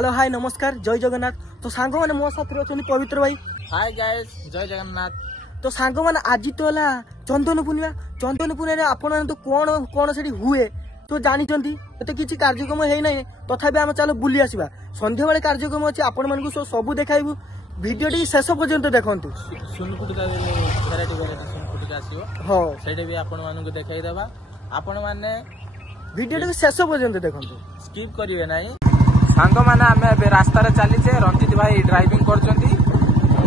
Hello hi नमस्कार जय जगन्नाथ। तो सांग मैंने मो साथ अच्छा पवित्र भाई। हाय गाइस जय जगन्नाथ। तो सांग मैंने आज तो है चंदन पूर्णिमा आपण तो कौन कौन से हुए तो जानते तो किसी कार्यक्रम है ना तथापि आम चलो बुली आसवा संध्या बेले कार्यक्रम अच्छी आपण मानक सब देखाइबू वीडियो टी शेष पर्यंत देखंतु। हाँ सेटे भी आपण मानक देखाइदेबा आपण माने वीडियो टी शेष पर्यंत देखंतु स्किप करिवे नाही। सांग माने आमे बे रास्ता रे चलीचे रंजित भाई ड्राइविंग करचंती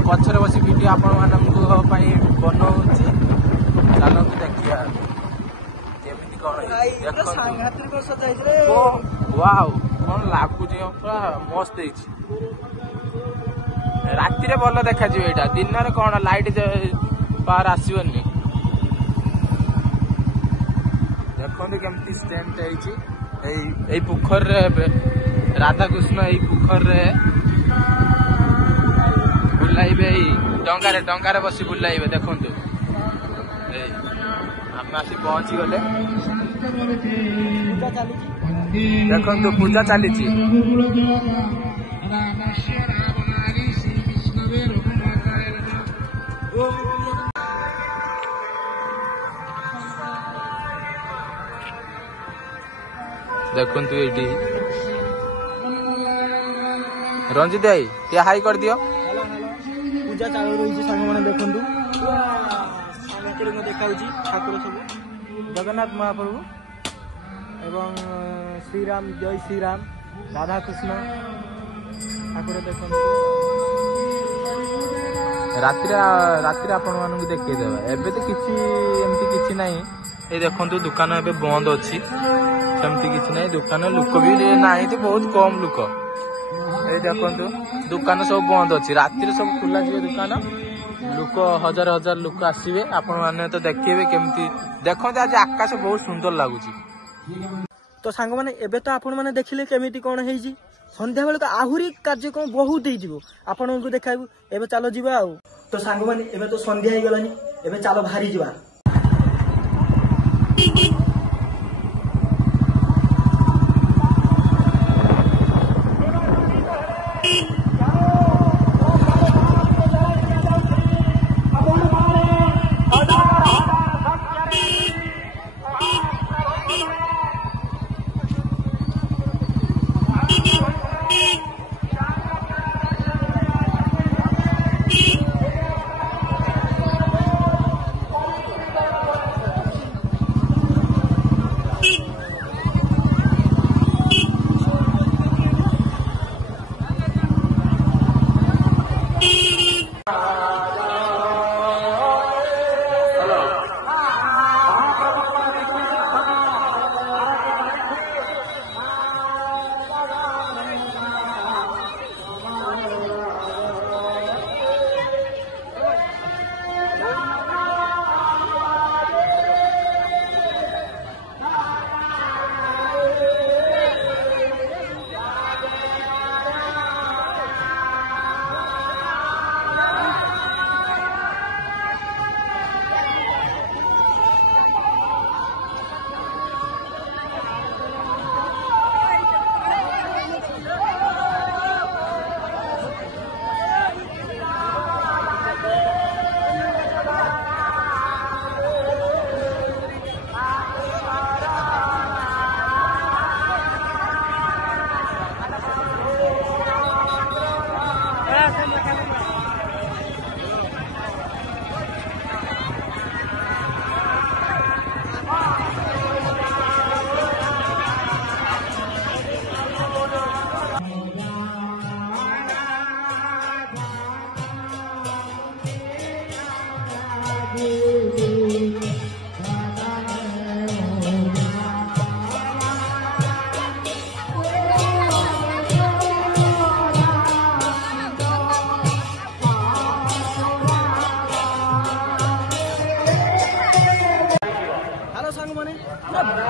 पछरे बसी वीडियो आपण मानक पई बनौची चलो देखिया केमिति कोन देखो वाओ कोन लागु जे पूरा मस्त ହେଇଛି राति रे भल देखा जिवो एटा दिन रे कोन लाइट पावर आसीबनी देखो केमिति स्टैंड ହେଇଛି एई पोखर रे राधा कृष्ण एई पोखर रे बुलाइबे डंगारे बसी बुलाइबे देखंतु हम आसी पहुंची गले देखंतु पूजा चलीची देखंतु एटी रंजित भाई टे हाई कर दियो पूजा चालू रही सांग मैंने देखंतु देखा ठाकुर सब जगन्नाथ महाप्रभु एवं श्रीराम जय श्रीराम राधा कृष्ण ठाकुर देखंतु रात्रि आपण मानक देखैदेबा एबे तो किछि एमती किछि नाही ए देखंतु दुकान एबे बंद अछि सेमती किछि नाही दुकान लोक भी नाही तो बहुत कम लोक ए देखंतु दुकान सब बंद अछि रात्रि सब खुला जिवे दुकान लोक हजार हजार लोक आसीबे आपण माने तो देखिबे केमती देखंतु आज आकाश बहुत सुंदर लागुची। तो सांग माने एबे तो आपण माने देखिले केमिति कोन हेजी संध्या बेले तो आहुरी कार्यक्रम बहुत ही जीवो आपण को देखाइबू एबे चलो जीवा आ। तो सांग माने एबे तो संध्या ही गलानी एबे चलो भारी जीवा।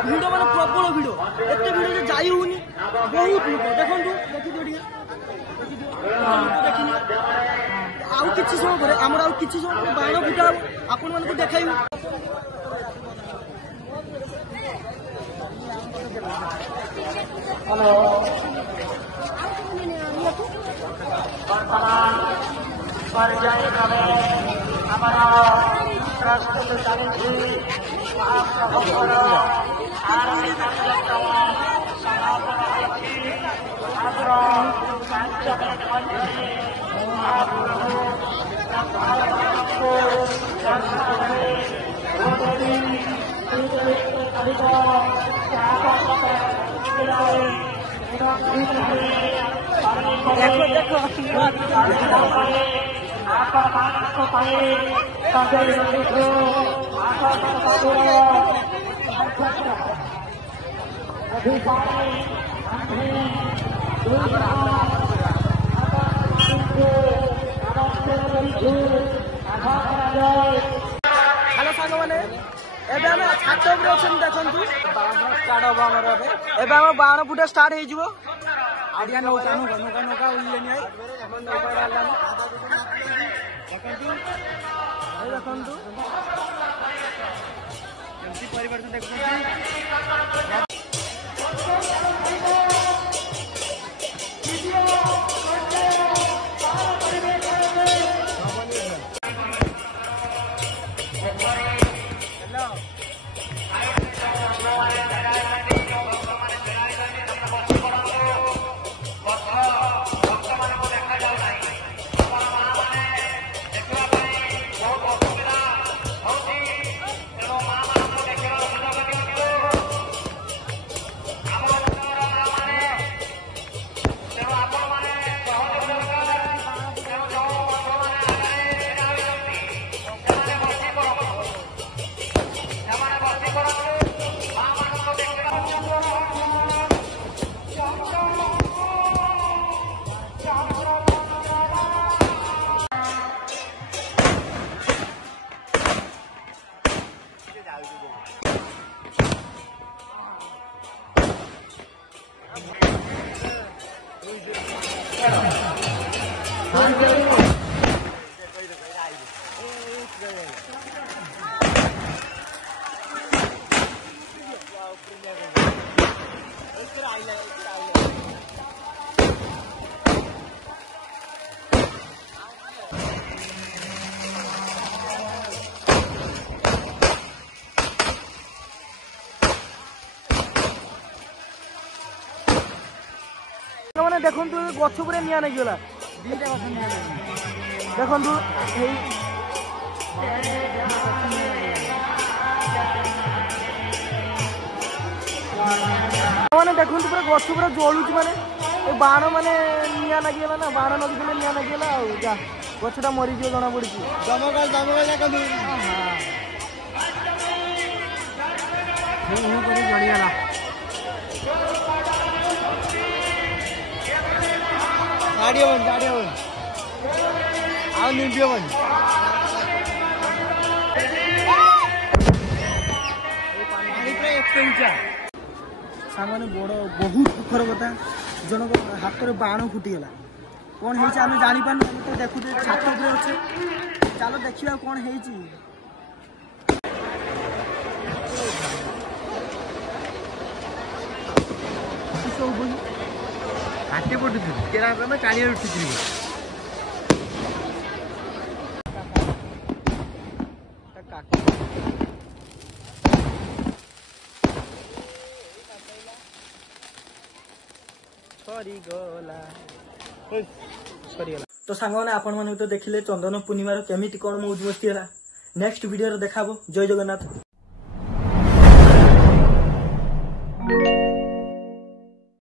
भिड़ मान प्रबल भिड़ एत भिड़ जाई होनी बहुत लोग देखो देखिए आउ किछि समय पर आमर आउ किछि समय बाण फुटा आपण मानक देखाइबु। हेलो ବର୍ତ୍ତମାନ ପର୍ଯ୍ୟାୟ କ୍ରମେ ଆମର ପ୍ରସ୍ତୁତ ଚାଲିଛି ମହାପ୍ରଭୁଙ୍କର ଆରତି କାର୍ଯ୍ୟକ୍ରମ ସମାପନ ହୋଇଛି। ମାତ୍ର 5 ମିନିଟ୍ ମଧ୍ୟରେ ମହାପ୍ରଭୁ ଭକ୍ତମାନଙ୍କୁ ଦର୍ଶନ ଦେବେ। ଆପଣମାନଙ୍କ ପାଇଁ ସଜେଇ ରଖିଛୁ हेलो सांग मैंने एबे हम छात उपर अछन देखंतु स्टार्ट हो हमर एबे हम 12 फुट स्टार्ट हे जिवो आडिया नौका नौका नौका नौका उल्लेनी है हम नौका डाललानी देखंतु एमसी परिवर्तन देखंतु मैंने देखु गछ पूरा निआ नहीं गला दीटा गछ निआ देखु मैंने देखु पूरा गछ पूरा जलुच माने बाण माने निआ लगिगला ना बाण लगिले निआ लगिगला जा गछटा मरी जो जना पड़ी दमकल बढ़िया सामने बड़ बहुत दुखर कथा जनक हाथ में बाण फुटीगला कौन है आम जानी पार तो देखु छात उपर अच्छे चलो देखा कौन है हाथी पटु चारिया उठी तो सांग आपण मैंने तो देखिले चंदन पूर्णिमार केमिटी कौन मौज मस्ती है नेक्स्ट वीडियो देखा जय जगन्नाथ।